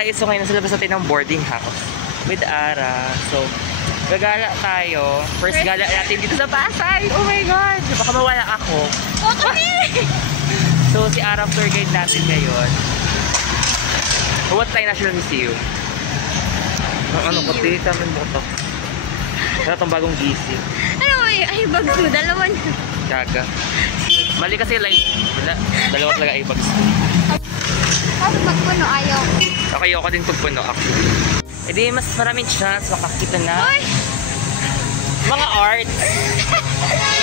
guys, so ngayon nasa labas natin ng boarding house with Ara. So, gagala tayo. First gala natin dito sa Pasay. Oh my God! Baka mawala ako. Okay! So, si Ara tour guide natin ngayon. What Thai National Museum? Ano ko? Titamin mo ito. Ano itong bagong gising? Ano ba yung iBags mo? Dalawa na. Gaga. Mali kasi like, dalawa talaga iBags ko. Kasi pagpuno ayaw. Okay, ayoko din pagpuno ako. E di mas maraming chance makakita na mga art.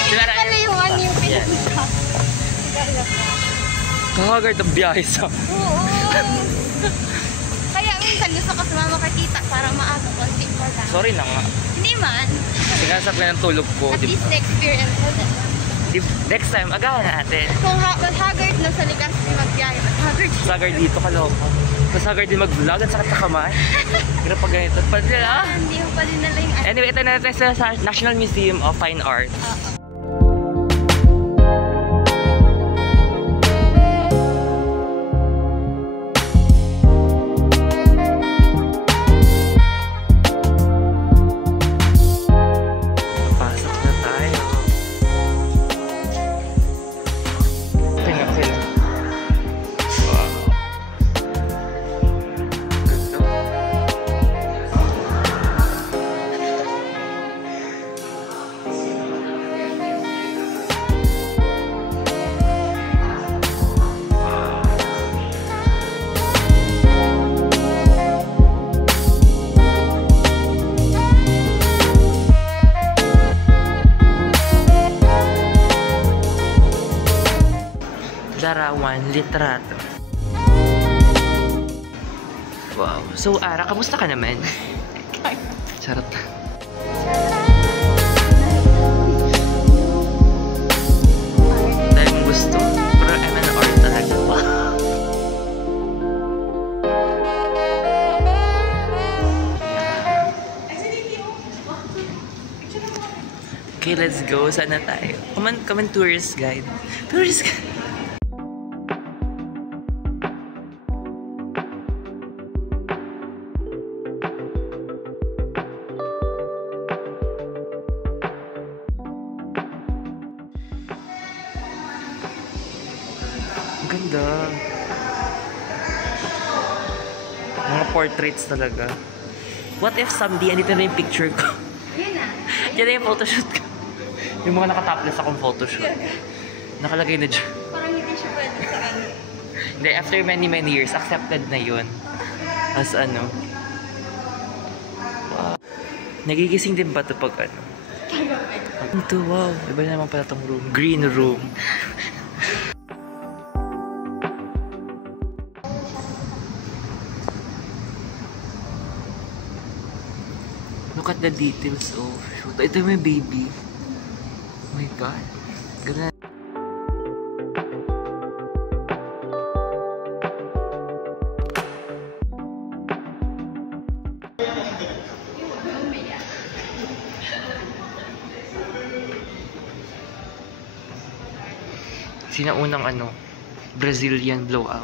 Pala yung ano yung pinunta. Kagard ang biyahe sa... Oo. Kaya minsan gusto ko sumama kay tita para maaga konti pa lang. Sorry na nga. Hindi man. Sinasab ka ng tulog ko. At least na-experience mo din. Next time, agahan natin. Kung haggard na sa ligas magbiyahe, haggard. Sagard dito ka loko. Kung sagard din mag-vlog, at sakit sa kamay. Pero pag ganito, padala. Hindi mo pa din nala yung... Anyway, ito na natin sa National Museum of Fine Arts. Larawan, litrato. Wow. So, Ara, kamusta ka naman? Charot. Dahil mong gusto, pero MNR talaga. Okay, let's go. Saan na tayo? Come on, tourist guide. Tourist guide. Ganda. Mga portraits talaga. What if someday, andito na yung picture ko? Yan na. Yan na yung photoshoot ko. Yung mga nakatopless akong photoshoot. Nakalagay na dyan. Parang hindi siya pwede sa ano. Hindi, after many years, accepted na yun. As ano. Wow. Nagigising din ba ito pag ano? Ito, wow. Iba na naman pala itong room. Green room. Look at the details of shoot. Ito yung may baby. Oh my God. Ganda. Sinaunang ano, Brazilian blowout.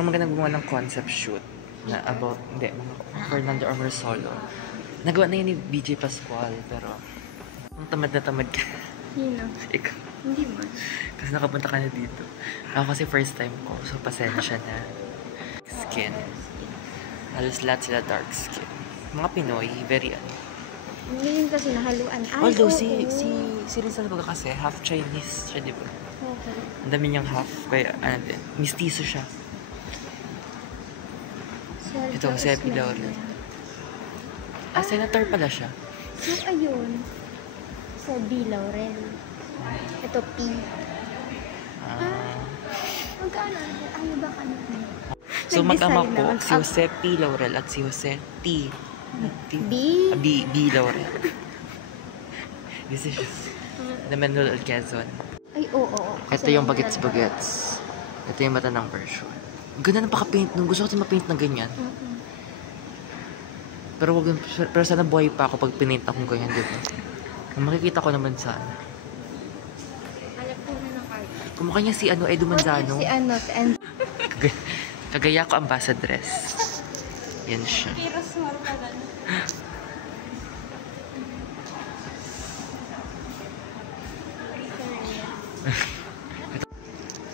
Magandang gumawa ng concept shoot na about, hindi, Fernando Amorsolo. Nagawa na yun ni BJ Pascual, pero ang tamad na tamad ka. Sino? Ikaw. Hindi mo. Kasi nakapunta ka na dito. Ako kasi first time ko, so pasensya na. Skin. Halos lahat sila dark skin. Mga Pinoy, very ano. Hindi yun kasi nahaluan. Ay, although si Rizal Baga kasi half Chinese siya, di ba? Okay. Ang dami niyang half, kaya ano din, mistizo siya. Ito, si Epi Laurel. Ah, senator pala siya. So, ayun. Sa B. Laurel. Ito, P. Magkano? Ano ba ka naman? So, mag-ama po, si Jose P. Laurel at si Jose T. B? B. Laurel. This is just... na Manuel Quezon. Ay, oo. Ito yung bagets-bagets. Ito yung mata ng version. Ang ganda ng paka-paint nung. Gusto ko din ma-paint ng ganyan. Pero sana buhay pa ako pag pinaint akong ganyan, diba? Kung makikita ko naman sana. Alam ko na ng card. Kumukha niya si Edu Manzano. Si ano, si Ann. Kagaya ko ambassadress. Yan siya. Kiros mo pa doon.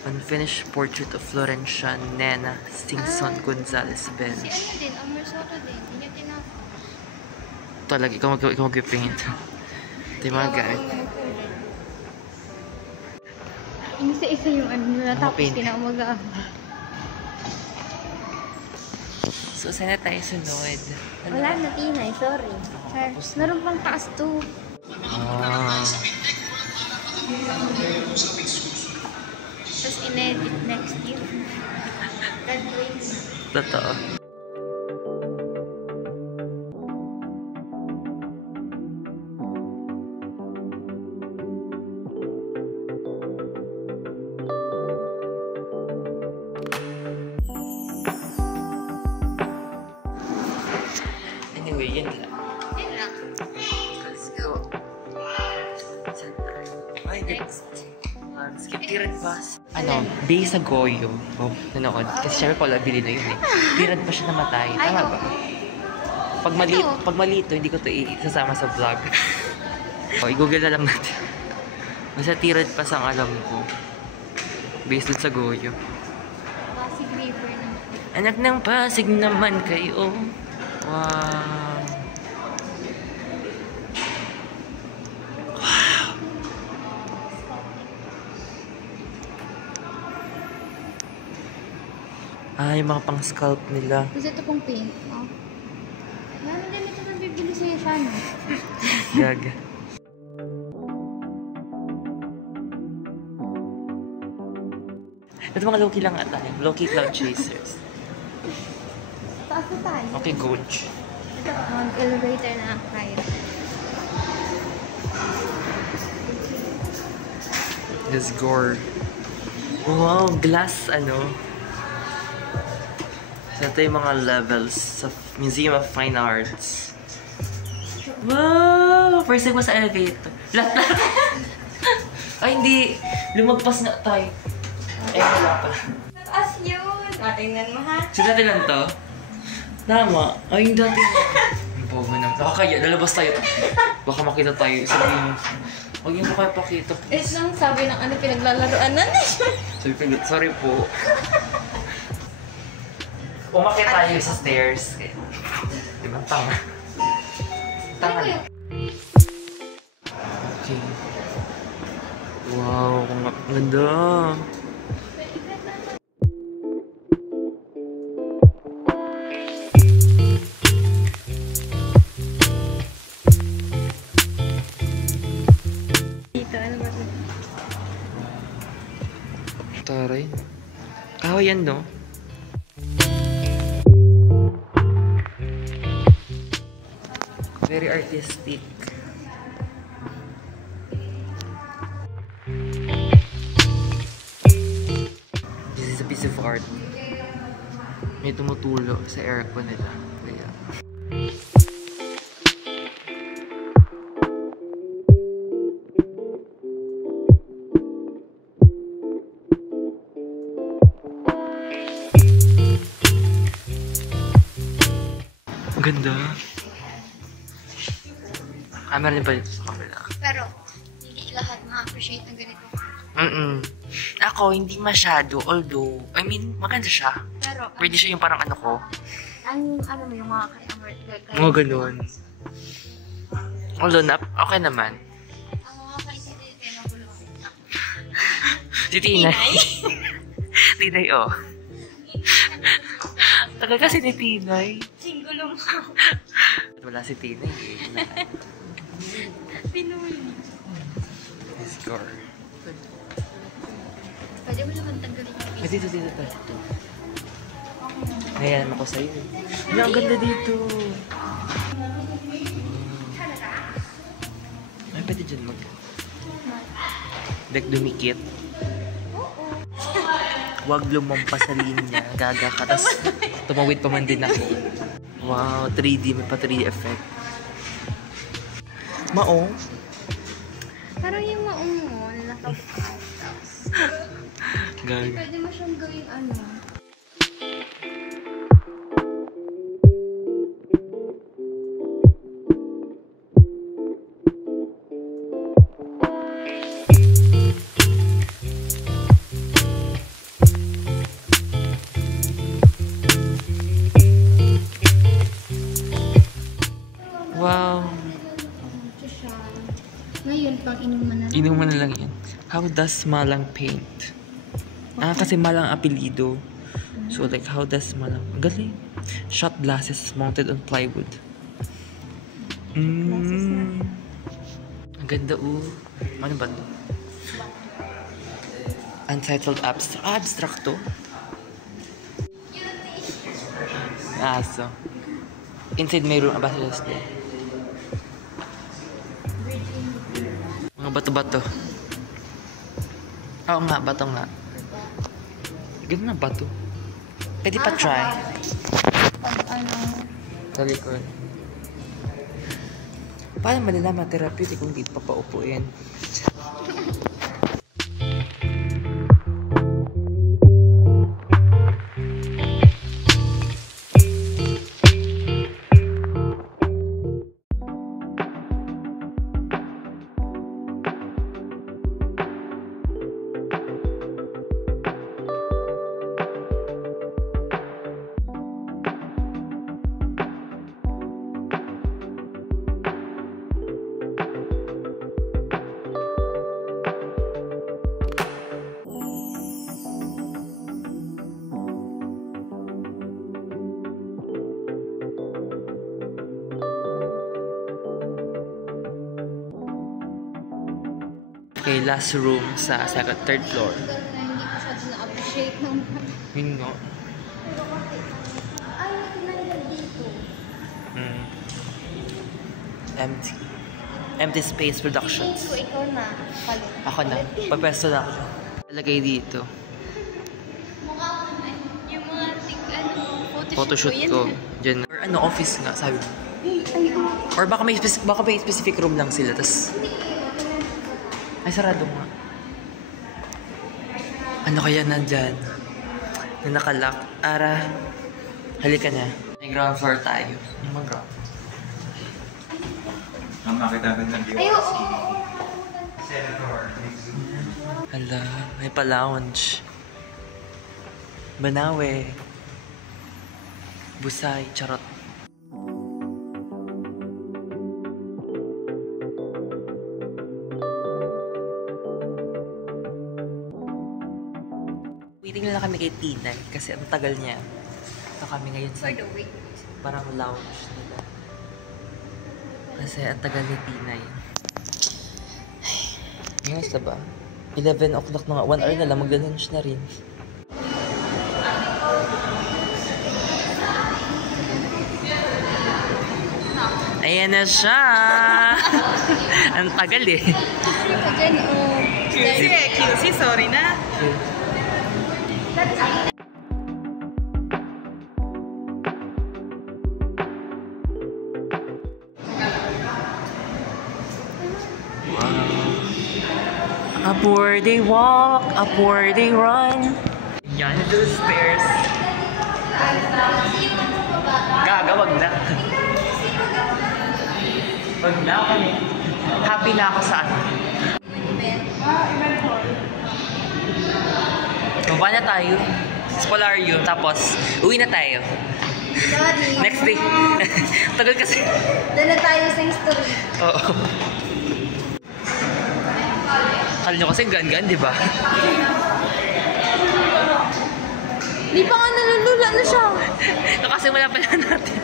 Unfinished portrait of Florencia Nena Stingson Gonzalez Ben. Si ano din, Amor Soto din. Hindi niya tinapos. Talaga, ikaw mag-paint. Ito yung mga gamit. Isa-isa yung ano nila, tapos paint. kinaumaga. So, saan na tayo sunod? Wala na, Tinay. Sorry. Meron pang taas to. Ah. Tapos in-edit next year. Graduate na. Totoo. Anyway, yun lang. Yun lang. Let's go. Ay, Next. skip tirad pass. Ano, day sa Goyo. Oh, nanood. Kasi syempre Paula Abilino yun eh. Tirad pa siya namatay. Tama ba? Pag mali ito, hindi ko ito isasama sa vlog. O, i-google na lang natin. Basta tirad pass ang alam ko. Based dun sa Goyo. Pasig River na. Anak ng Pasig naman kayo. Wow. Yung mga pang-scalp nila. Kasi ito pong paint. Oh. Meron din ito nabibili sa'yo sana. Gaga. Ito mga low-key lang ata. Low-key cloud chasers. Taas na tayo. Okay, coach. Ito, elevator na tayo. This gore. Wow, glass ano. Ito yung mga levels sa Museum of Fine Arts. Wow! First time ko sa elevator. Lahat. Ay, hindi. Lumagpas nga tayo. Ay, wala pa. Taas yun! Tingnan mo ha. So, dati lang to? Tama. Ay, yung dati. Ang bobo na. Nakakaya. Lalabas tayo. Baka makita tayo. Sabihin mo. Huwag yung kayo pakita. It's lang sabi ng ano pinaglalaroan na Sorry po. Umakit tayo sa stairs. Diba? Tama. Tama. Okay. Wow, ang ganda. Dito, ano ba ito? Taray. Kahoy yan, no? Very artistic. This is a piece of art. May tumutulo sa aircon nila. Kaya. Ang ganda. Meron din pa dito sa kabila. Pero, hindi lahat ma-appreciate ng ganito. Ako, hindi masyado. Although, I mean, maganda siya. Pero, Pwede siya yung parang ano ko. ang ano mo yung mga kay-amor. Mga ganun. Although, okay naman. Ang mga kay-amor, kay magulo. Si Tinay. Tinay, oh. Tagal kasi ni Tinay. Singulo mo. Wala si Tinay eh. Pinuli. Score. Pwede mo naman tanggalin yung Ay, dito. Ayan ako sa'yo. Ano, ang ganda dito. Ay, pwede dyan mag... Like dumikit. Huwag lumampas sa linya. Gaga ka. Tapos tumawid pa man din ako. Wow, 3D. May pa 3D effect. Maong? Parang yung maong mo, nakabukas. Gaga. Pwede mo siyang gawin ano. Wow. Ngayon, pang inuman na lang. Inuman na lang yan. How does Malang paint? Kasi Malang apelido. So like, how does Malang... Ang galing. Shot glasses mounted on plywood. Glasses na. Ang ganda Ano ba ito? Untitled abstract. Abstract to? So. Inside may room. Basilos din. Mga bato-bato. Oo nga, bato nga. Ganda na bato. Pwede pa try. Sa likod. Paano malalaman therapeutic kung di pa paupuin? Okay, last room sa second, third floor. Hindi masyado na-appreciate ng... Yun nga. Ay, tinanggal dito. Empty. Empty Space Productions. So, ikaw na. Palit. Ako na. Papesto na ako. Talagay dito. Yung mga Photoshoot ko. Diyan. Or ano, office nga, sabi mo. Ay, Or baka may specific room lang sila. Tas ay, sarado nga. Ano kaya nandyan? Na nakalock. Ara, halika na. May ground floor tayo. Yung mga ground floor. Ang makita rin ng ay, oo. Hala, may pa-lounge. Banawe. Busay, charot. Waiting na lang kami kay Tinay kasi ang tagal niya. Ito kami ngayon sa For the wait. parang lounge nila. Kasi ang tagal ni Tinay. Yes na ba? 11 o'clock na nga. 1 hour na lang. Magla-lunch na rin. Ayan na siya! Ang tagal eh. Ito dyan, oh. QC, sorry na. Upward they walk, upward they run. Yan, the stairs. Gaga, wag na. Wag na kami. Happy na ako sa ano. Baba na tayo. Spolarium, tapos uwi na tayo. Sorry. Next day. Tagal kasi. Doon na tayo sa history. Oo. Kala nyo kasi gaan-gaan, di ba? Di pa nga nalulula na siya. Kasi wala pa na natin.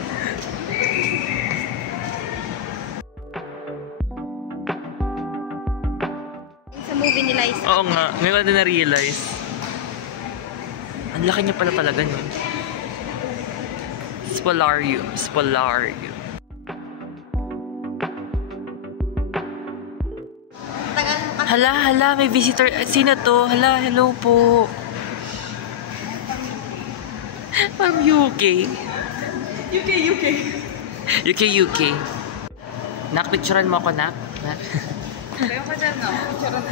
Sa movie nila isa. Oo nga, ngayon ko din na-realize. Ang laki niya pala talaga nun. Spolarium. Spolarium. Tagal mo kasi. Hala, may visitor. Sino to? Hala, hello po. From UK. UK. Nak, picturean mo ako, Nak. Tayo ka dyan, no? Charot.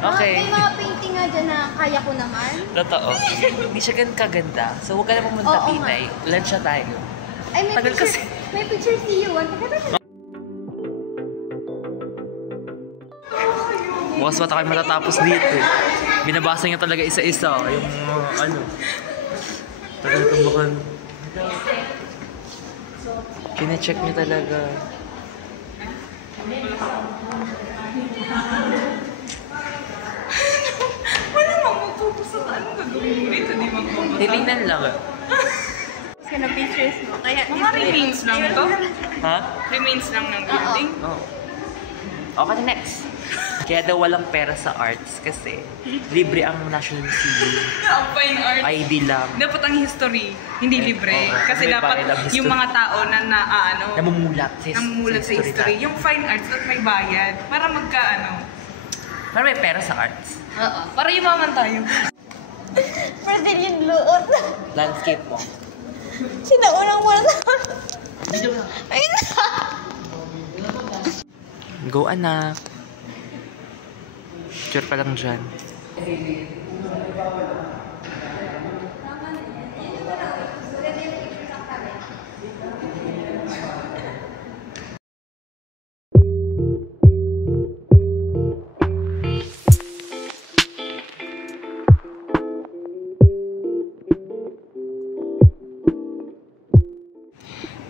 Okay. May mga painting nga dyan na kaya ko naman. Totoo. Hindi siya ganun kaganda. So, huwag ka na pumunta, Oo, Pinay. Lunch siya tayo. Ay, may Tagal picture. kasi. May picture si Yuan. Bukas pa tayo matatapos dito. Binabasa niya talaga isa-isa. Yung ano. Tagal tumbakan. Kine-check niya talaga. Wala mang mag-focus sa anong gagawin mo dito, di mag-focus. Titingnan lang. Kasi na pictures mo. Kaya Mga remains lang to? Ha? Remains lang ng building? Oo. Okay, next. Kaya daw walang pera sa arts kasi libre ang National Museum. Ang fine art. ID lang. Dapat ang history, hindi libre. oo. Kasi May dapat bayad ang history. yung mga tao na Namumulat namumulat sa history. natin. Yung fine arts, dapat may bayad. Para Pero may pera sa arts. Oo. para yumaman tayo. Brazilian luot. Landscape mo. Sinaunang mo na. Video lang. Ayun na. Go, anak. Picture pa lang dyan.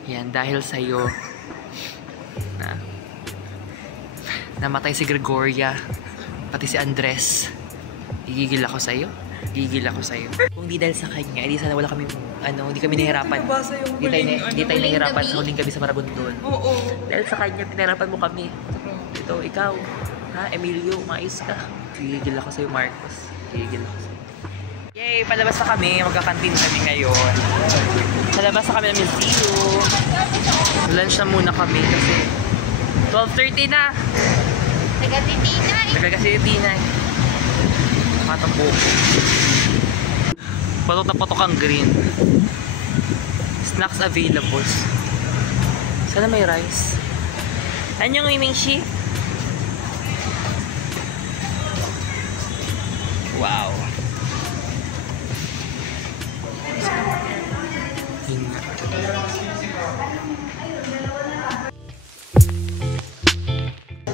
Yan, dahil sa'yo na namatay si Gregoria, pati si Andres. Gigigil ako sa'yo. Kung di dahil sa kanya, hindi sana wala kami, hindi kami nahirapan. Nabasa yung Hindi tayo huling nahirapan gabi? sa huling gabi sa Marabundon. Oo. Dahil sa kanya, pinahirapan mo kami. Ito, ikaw. Ha, Emilio, maayos ka. Gigigil ako sa'yo, Marcos. Gigigil ako sa'yo. Yay! Palabas na kami. Magkakantin kami ngayon. Palabas na kami ng museum. Lunch na muna kami kasi 12:30 na. Taga-titinay. Nagkakasitinay. Matang buko. Patok na patok ang green. Snacks available. Sana may rice. Anyong Mimingshi? Wow.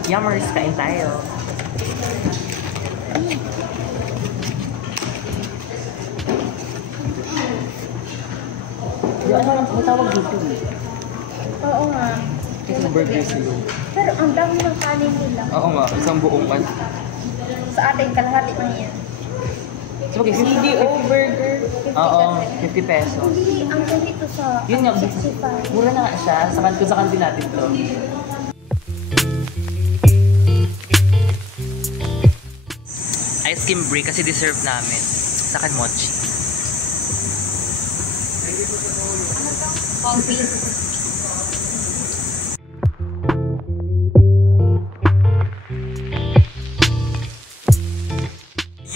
Yummers, kain tayo. Yung ano lang tawag dito eh. Oo nga. Isang burger sila. Pero ang dami ng kanin nila. Oo nga, isang buong man. Sa atin, kalahati man yan. So, okay, CDO burger. 50 Oo, kasi. 50 pesos. Hindi, ang ganito sa Yun nga, 65. mura na nga siya. Sa kantin natin to. Ice cream break kasi deserve namin. Sa akin, mochi. Coffee.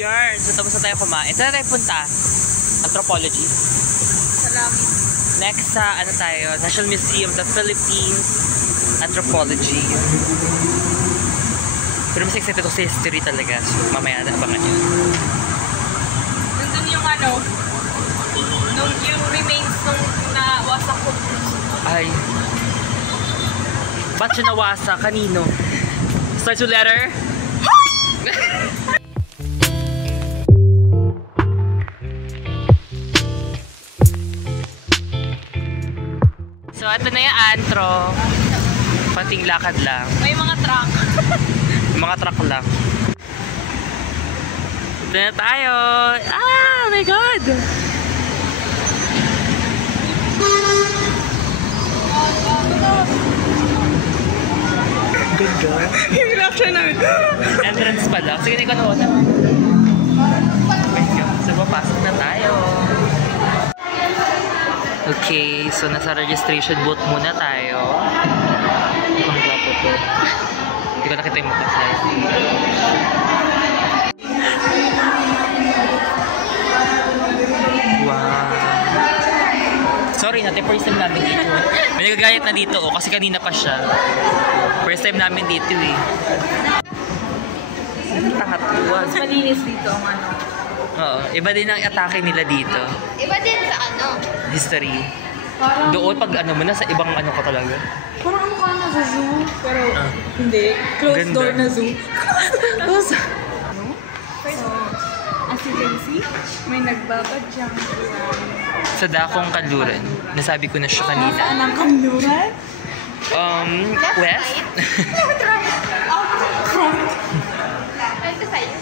Yarn! So, tapos na tayo kumain. Saan na tayo punta? Anthropology. Salami. Next sa, National Museum of the Philippines. Anthropology. Pero mas excited ako sa history talaga. So, mamaya na abangan yun. Nandun yung yung remains nung nawasak ko. Ay. Ba't siya nawasa? Kanino? Starts with letter? So, ito na yung antro. Pating lakad lang. May mga truck. Mga truck lang. Ito na tayo. Ah! Oh my God! Ganda. Yung reaction namin. Entrance pa lang. Sige, ikaw na una. So, papasok na tayo. Okay, so nasa registration booth muna tayo. Hindi ko nakita yung mukha sa'yo. Wow. Sorry natin, first time namin dito. May nagagayat na dito kasi kanina pa siya. First time namin dito eh. Anong takatuan? Mas malinis dito ang ano. Oo, iba din ang atake nila dito. Iba din sa ano? History. Parang, Doon pag ano mo na sa ibang ano ka talaga. parang ano ka na sa zoo. Pero hindi. Closed Ganda. door na zoo. Tapos, So, as you can see, may nagbabadyang. sa Dakong Kanluran, nasabi ko na siya kanina. Saan ang kamluran? West? Ito sa'yo.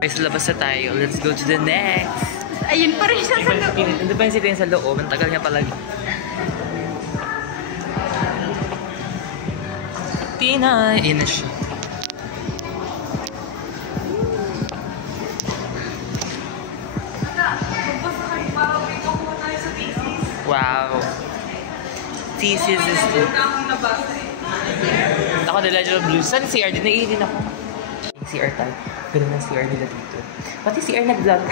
Guys, labas na tayo. Let's go to the next. Ayun pa rin siya sa loob. Nandun pa yung sito sa loob. Ang tagal niya palagi. Tina! Ayun na siya. Wow. Thesis is the... Ako, The Legend of Blue. Saan CR? Din ako. CR tayo. Ganun ang CR nila dito. Pati CR nag-vlog.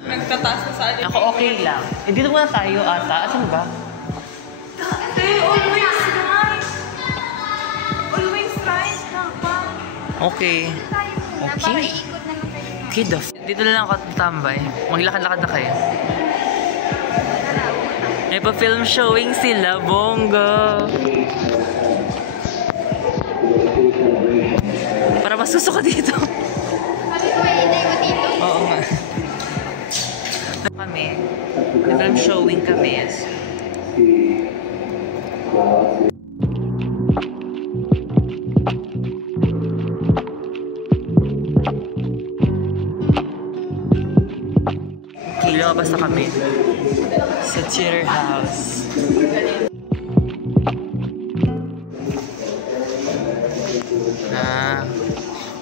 Nagtataas na sa alin. Ako okay lang. Eh, dito muna tayo ata. Asan ba? Always right. Always right. Okay. Tayo muna. Okay. Para iikot naman kayo. Okay, Dof. Dito na lang ako tambay. Maglakad-lakad na kayo. May pa-film showing sila. Bongga. Para masuso ka dito. Sabi ko, ilay mo dito. Oo nga. Kami. May film showing kami. Okay, lumabas na kami sa theater house.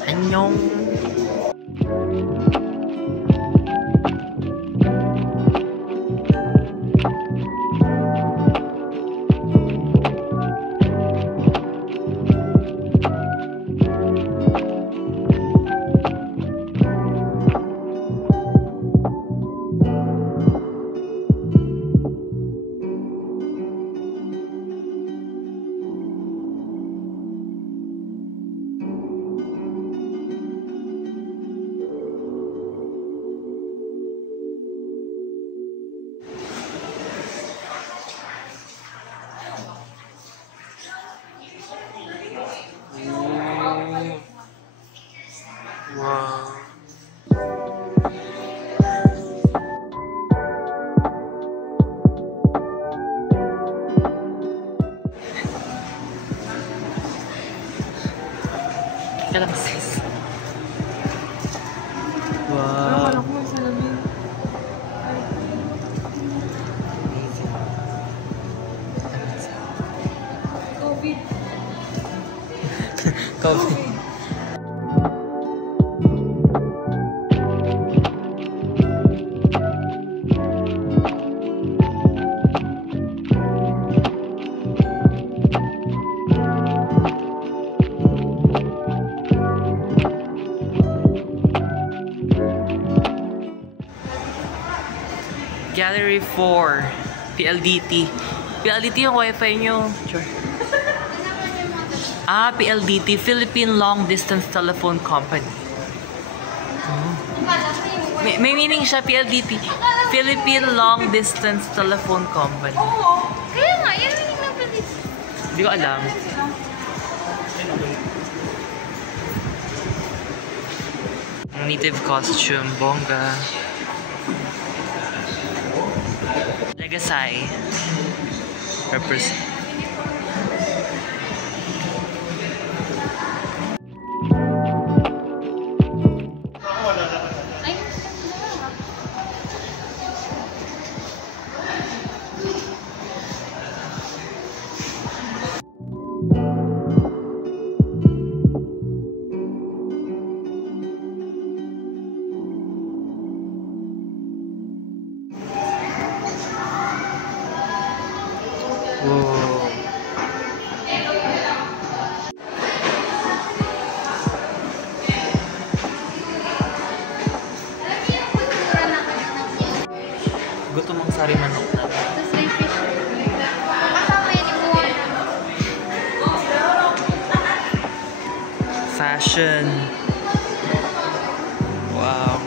Anyong. Wow. Ika lang, sis. Wow. Akala ko may salamin. COVID. Coffee. Gallery 4, PLDT. PLDT yung wifi nyo. Sure. Ah, PLDT, Philippine Long Distance Telephone Company. Oh. May meaning siya, PLDT. Philippine Long Distance Telephone Company. Oo. Kaya nga, yan ang meaning ng Philippines. Hindi ko alam. Ang native costume, bongga. Legasai. Represent. Ay, Whoa. Gutom ang sari manok na. tapos may fish. Kasama yan yung buwan. Fashion. Wow.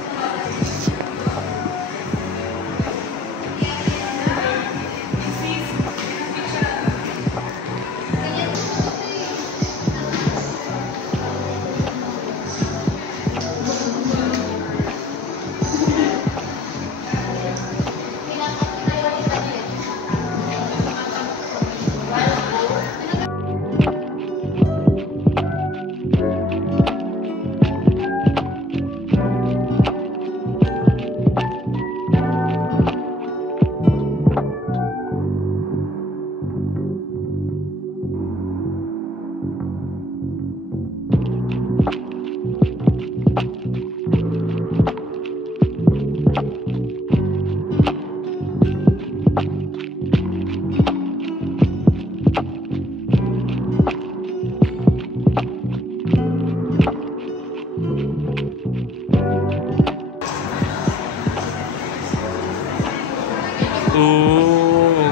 Ooh.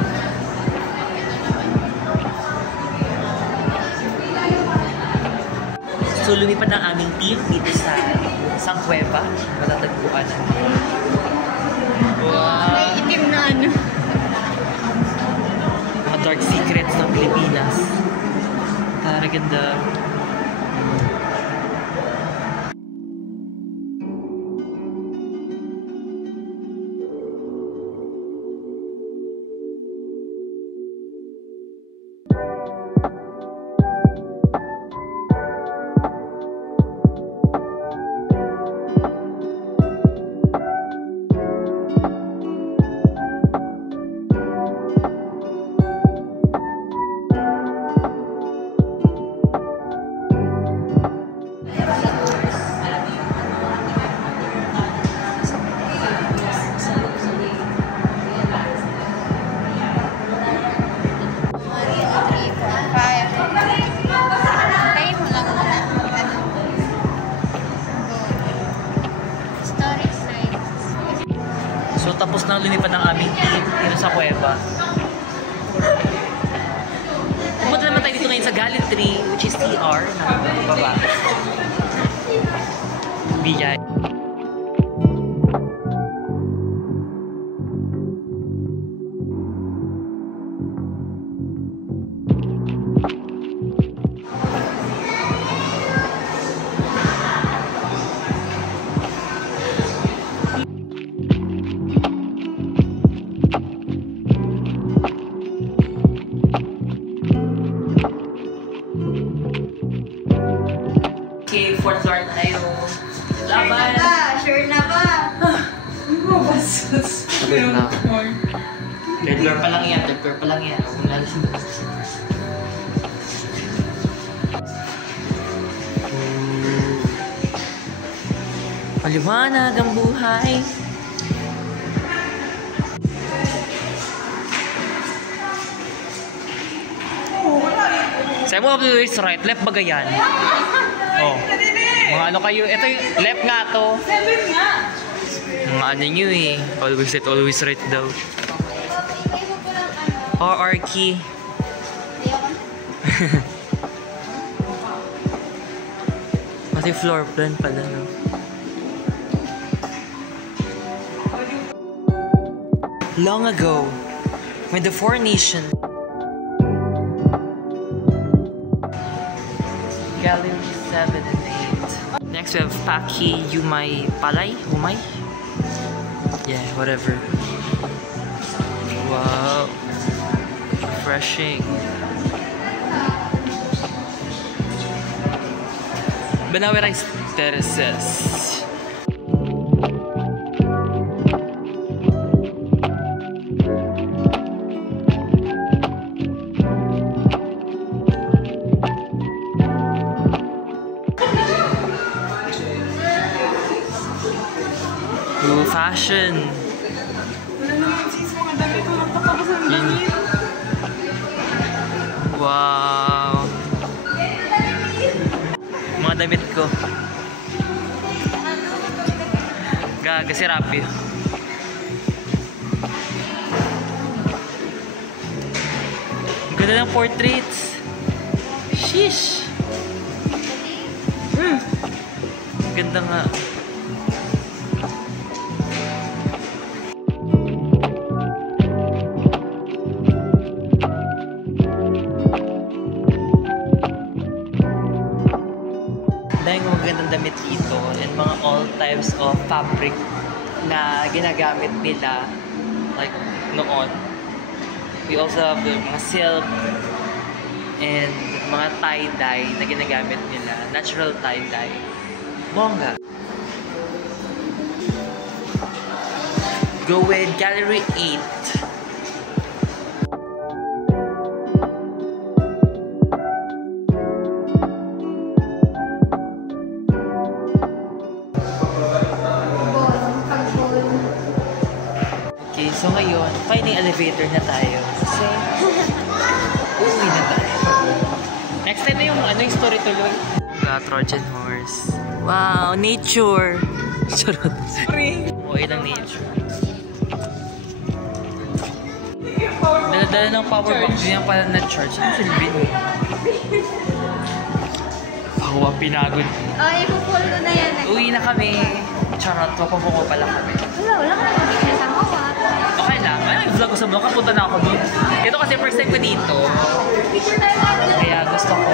So, lumipad ang aming team dito sa isang kuweba. Matatagpuan ng May itim na ano. mga dark secrets ng Pilipinas. Ganda. Kain mo lang muna. Historic sites. So, tapos na lumipad ang aming team dito sa kuweba. Pumunta naman tayo dito ngayon sa Gallantry, which is CR ng baba. Biyay. Okay, fourth floor tayo. Laban! Sure na ba? Mabastos. Wait na. Third floor pa lang yan, third floor pa lang yan. Kung lalasin mo. Maliwanag ang buhay. Sa'yo mo is right, left ba yan? Oh. Mga ano kayo, ito yung left nga to. 7 nga. Mga ano nyo eh. Always right daw. Or key. Kasi floor plan pala, no? Long ago, when the four nations Galilee 7 and 8. Next we have Paki, Yumay, Palay, Humay? Yeah, whatever. Wow. Refreshing. Banawe rice terraces. Ooh, fashion. Wala naman sis, mga damit ko. Magpapabas ang damit. Wow. Mga damit ko. Gaga si Rappi. Ang ganda ng portraits. Sheesh. Ang ganda nga. Dahil magandang damit dito and mga all types of fabric na ginagamit nila like noon. We also have the mga silk and mga tie-dye na ginagamit nila. Natural tie-dye. Bongga. Go with Gallery 8. Okay, so ngayon, finding elevator na tayo. Kasi, uuwi na tayo. Next time na yung yung story tuloy. Trojan horse. Wow, nature! Charot. Okay lang nature. Dala-dala ng power bank. Yan pala na charge. Ano silbin? Wow, pinagod. Ay, ipupul ko na yan. Uwi na kami. Charot, mapabuko pala kami. Wala ka naman kasama ko. Okay lang. Ay, vlog ko sa vlog. Kapunta na ako doon. Ito kasi first time ko dito. Kaya gusto ko.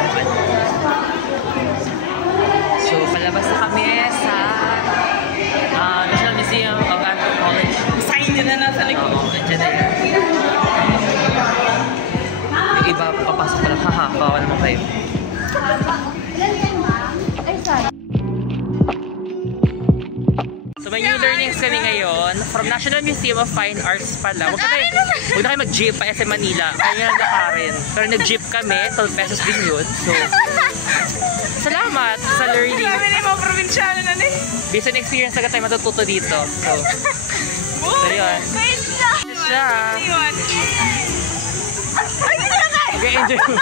So, palabas na kami sa National Museum of Anthropology. Sign nyo na nasa likod. Oo, nandiyan na yan. Yung iba, papasok pa lang. Haha, bawal naman kayo. Ay, sorry. So may new learnings kami ngayon from National Museum of Fine Arts pala. Huwag na kayo mag-jeep pa SM Manila. Kaya lang lakarin. Pero nag-jeep kami, 12 pesos din yun. So, salamat sa learning. Sabi na yung mga probinsyano na ni. Based on experience agad tayo matututo dito. So yun. Siya. Okay, enjoy mo.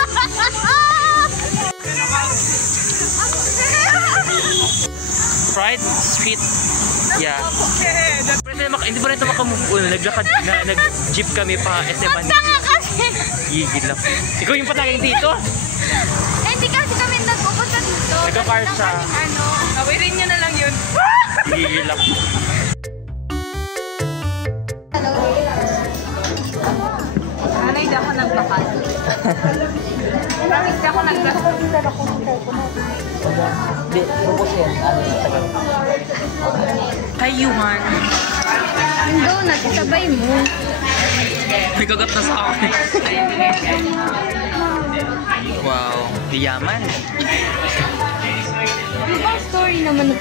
Fried street. Yeah. Hindi pa rin ito makamove. Naglakad na nag-jeep kami pa SM Manila. Gigil lang. Ikaw yung patagay dito? Hindi kasi kami nagpupunta dito. Nagka-car siya. Awirin nyo na lang yun. Gigil lang. Anay, di ako nagbakal. Promise, di ako nagbakal. Hindi, focus yan. Ano yung tagal? Kayuhan. Yung donut, isabay mo. May kagat na sa akin. Wow. Yaman. Ibang story naman.